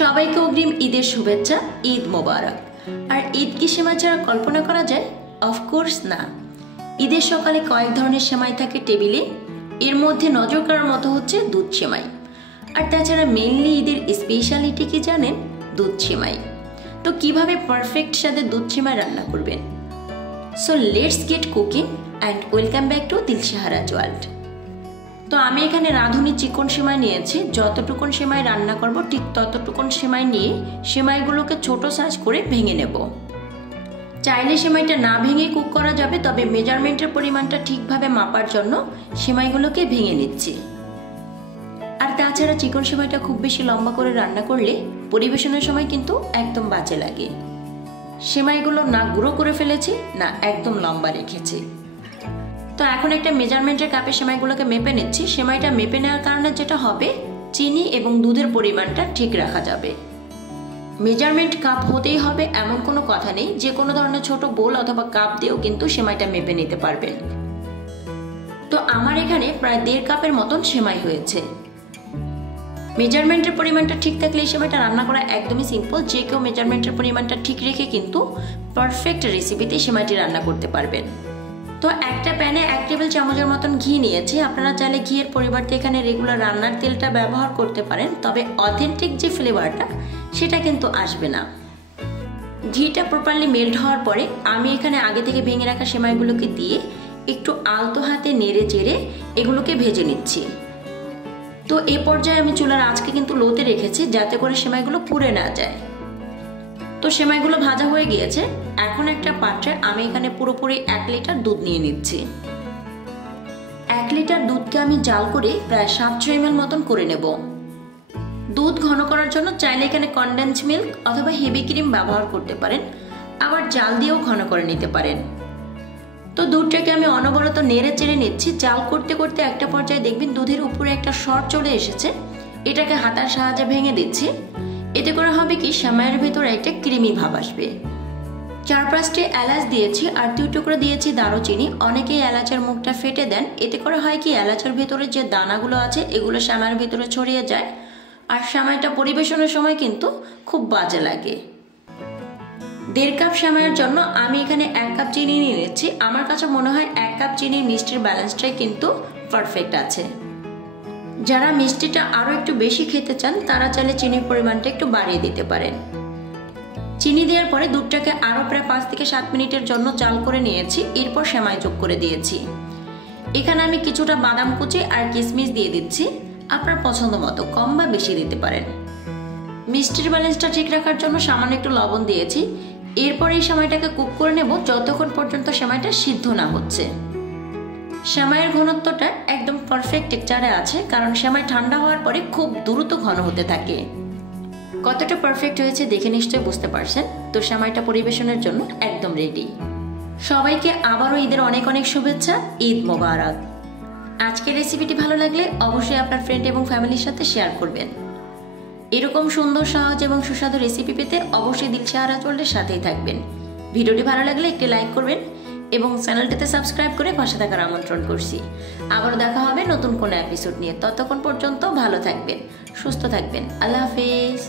সবাইকে অগ্রিম ঈদের শুভেচ্ছা। ঈদ মোবারক। আর ঈদ কি সেমাই ছাড়া কল্পনা করা যায়? অফকোর্স না। ঈদের সকালে কয়েক ধরনের সেমাই থাকে টেবিলে। এর মধ্যে নজর কাড়ার মতো হচ্ছে দুধ সেমাই। আর তাছাড়া মেইনলি ঈদের স্পেশালিটি কি জানেন? দুধ সেমাই। তো কিভাবে পারফেক্ট স্বাদে দুধ সেমাই রান্না করবেন? So let's get cooking and welcome back to Dilshahara's world. তো আমি এখানে রাঁধুনি চিকন সেমাই নিয়েছি। যতটুকুন সেমাই রান্না করব ঠিক ততটুকুন সেমাই নিয়ে সেমাইগুলোকে ছোট সাইজ করে ভেঙে নেব। চাইলে সেমাইটা না ভেঙে কুক করা যাবে, তবে মেজারমেন্টের পরিমাণটা ঠিকভাবে মাপার জন্য সেমাইগুলোকে ভেঙে নিচ্ছি। আর তাছাড়া চিকন সেমাইটা খুব বেশি লম্বা করে রান্না করলে পরিবেশনের সময় কিন্তু একদম বাজে লাগে। সেমাইগুলো না গুঁড়ো করে ফেলেছি, না একদম লম্বা রেখেছি। তো এখন একটা মেজারমেন্টের কাপে সেমাইগুলোকে মেপে নিচ্ছি। সেমাইটা মেপে নেওয়ার কারণে যেটা হবে, চিনি এবং দুধের পরিমাণটা ঠিক রাখা যাবে। মেজারমেন্ট কাপ হতেই হবে এমন কোনো কথা নেই। যে কোনো ধরনের ছোট বোল অথবা কাপ দিয়েও কিন্তু সেমাইটা মেপে নিতে পারবেন। তো আমার এখানে প্রায় 1.5 কাপের মতন সেমাই হয়েছে। মেজারমেন্টের পরিমাণটা ঠিক থাকলে এই সেমাইটা রান্না করা একদমই সিম্পল। যে কেউ মেজারমেন্টের পরিমাণটা ঠিক রেখে কিন্তু পারফেক্ট রেসিপিতে সেমাইটি রান্না করতে পারবেন। তো একটা প্যানে 1 টেবিল চামচের মতন ঘি নিয়েছি। আপনারা চাইলে ঘিয়ের পরিবর্তে এখানে রেগুলার রান্নার তেলটা ব্যবহার করতে পারেন, তবে অথেন্টিক যে ফ্লেভারটা সেটা কিন্তু আসবে না। ঘিটা প্রপারলি মেল্ট হওয়ার পরে আমি এখানে আগে থেকে ভেঙে রাখা সেমাইগুলোকে দিয়ে একটু আলতো হাতে নেড়ে চেড়ে এগুলোকে ভেজে নিচ্ছি। তো এ পর্যায়ে আমি চুলার আঁচকে কিন্তু লোতে রেখেছি, যাতে করে সেমাইগুলো পুড়ে না যায়। তো সেমাইগুলো ভাজা হয়ে গিয়েছে। এখন একটা পাত্রে আমি এখানে পুরোপুরি 1 লিটার দুধ নিয়ে নিচ্ছি। 1 লিটার দুধকে আমি জাল করে প্রায় 700 ml মতন করে নেব। দুধ ঘন করার জন্য চাইলে এখানে কনডেন্স মিল্ক অথবা হেভি ক্রিম ব্যবহার করতে পারেন, আবার জাল দিয়েও ঘন করে নিতে পারেন। তো দুধটাকে আমি অনবরত নেড়ে চেড়ে নিচ্ছি। জাল করতে করতে একটা পর্যায়ে দেখবেন দুধের উপরে একটা সর চলে এসেছে। এটাকে হাতার সাহায্যে ভেঙে দিচ্ছি। এতে করে হবে কি, সেমাইয়ের ভেতরে একটা ক্রিমি ভাব আসবে। 4-5টি এলাচ দিয়েছি আর 2 টুকরো দিয়েছি দারুচিনি। অনেকেই এলাচের মুখটা ফেটে দেন। এতে করে হয় কি, এলাচের ভেতরে যে দানাগুলো আছে এগুলো সেমাইয়ের ভেতরে ছড়িয়ে যায় আর সেমাইটা পরিবেশনের সময় কিন্তু খুব বাজে লাগে। 1.5 কাপ সেমাইয়ের জন্য আমি এখানে 1 কাপ চিনি নিয়ে নিচ্ছি। আমার কাছে মনে হয় 1 কাপ চিনির মিষ্টির ব্যালেন্সটাই কিন্তু পারফেক্ট আছে। যারা মিষ্টিটা আরো একটু বেশি খেতে চান তারা চাইলে চিনির পরিমাণটা একটু বাড়িয়ে দিতে পারেন। চিনি দেওয়ার পরে দুধটাকে আরো প্রায় 5 থেকে 7 মিনিটের জন্য জাল করে নিয়েছি। এরপর সেমাই যোগ করে দিয়েছি। এখানে আমি কিছুটা বাদাম কুচি আর কিশমিশ দিয়ে দিচ্ছি। আপনার পছন্দ মতো কম বা বেশি দিতে পারেন। মিষ্টির ব্যালেন্সটা ঠিক রাখার জন্য সামান্য একটু লবণ দিয়েছি। এরপর এই সেমাইটাকে কুক করে নেব যতক্ষণ পর্যন্ত সেমাইটা সিদ্ধ না হচ্ছে। সেমাইয়ের ঘনত্বটা একদম পারফেক্ট টেক্সচারে আছে, কারণ সেমাই ঠান্ডা হওয়ার পরে খুব দ্রুত ঘন হতে থাকে। কতটা পারফেক্ট হয়েছে দেখে নিশ্চয়ই বুঝতে পারছেন। তো সেমাইটা পরিবেশনের জন্য একদম রেডি। সবাইকে আবারও ঈদের অনেক অনেক শুভেচ্ছা। ঈদ মোবারক। আজকের রেসিপিটি ভালো লাগলে অবশ্যই আপনার ফ্রেন্ড এবং ফ্যামিলির সাথে শেয়ার করবেন। এরকম সুন্দর, সহজ এবং সুস্বাদু রেসিপি পেতে অবশ্যই দিলশাহারাজ ওয়ার্ল্ডের সাথেই থাকবেন। ভিডিওটি ভালো লাগলে একটি লাইক করবেন এবং চ্যানেলটিতে সাবস্ক্রাইব করে পাশে থাকার আমন্ত্রণ করছি। আবার দেখা হবে নতুন কোনো এপিসোড নিয়ে। ততক্ষণ পর্যন্ত ভালো থাকবেন, সুস্থ থাকবেন। আল্লাহ হাফেজ।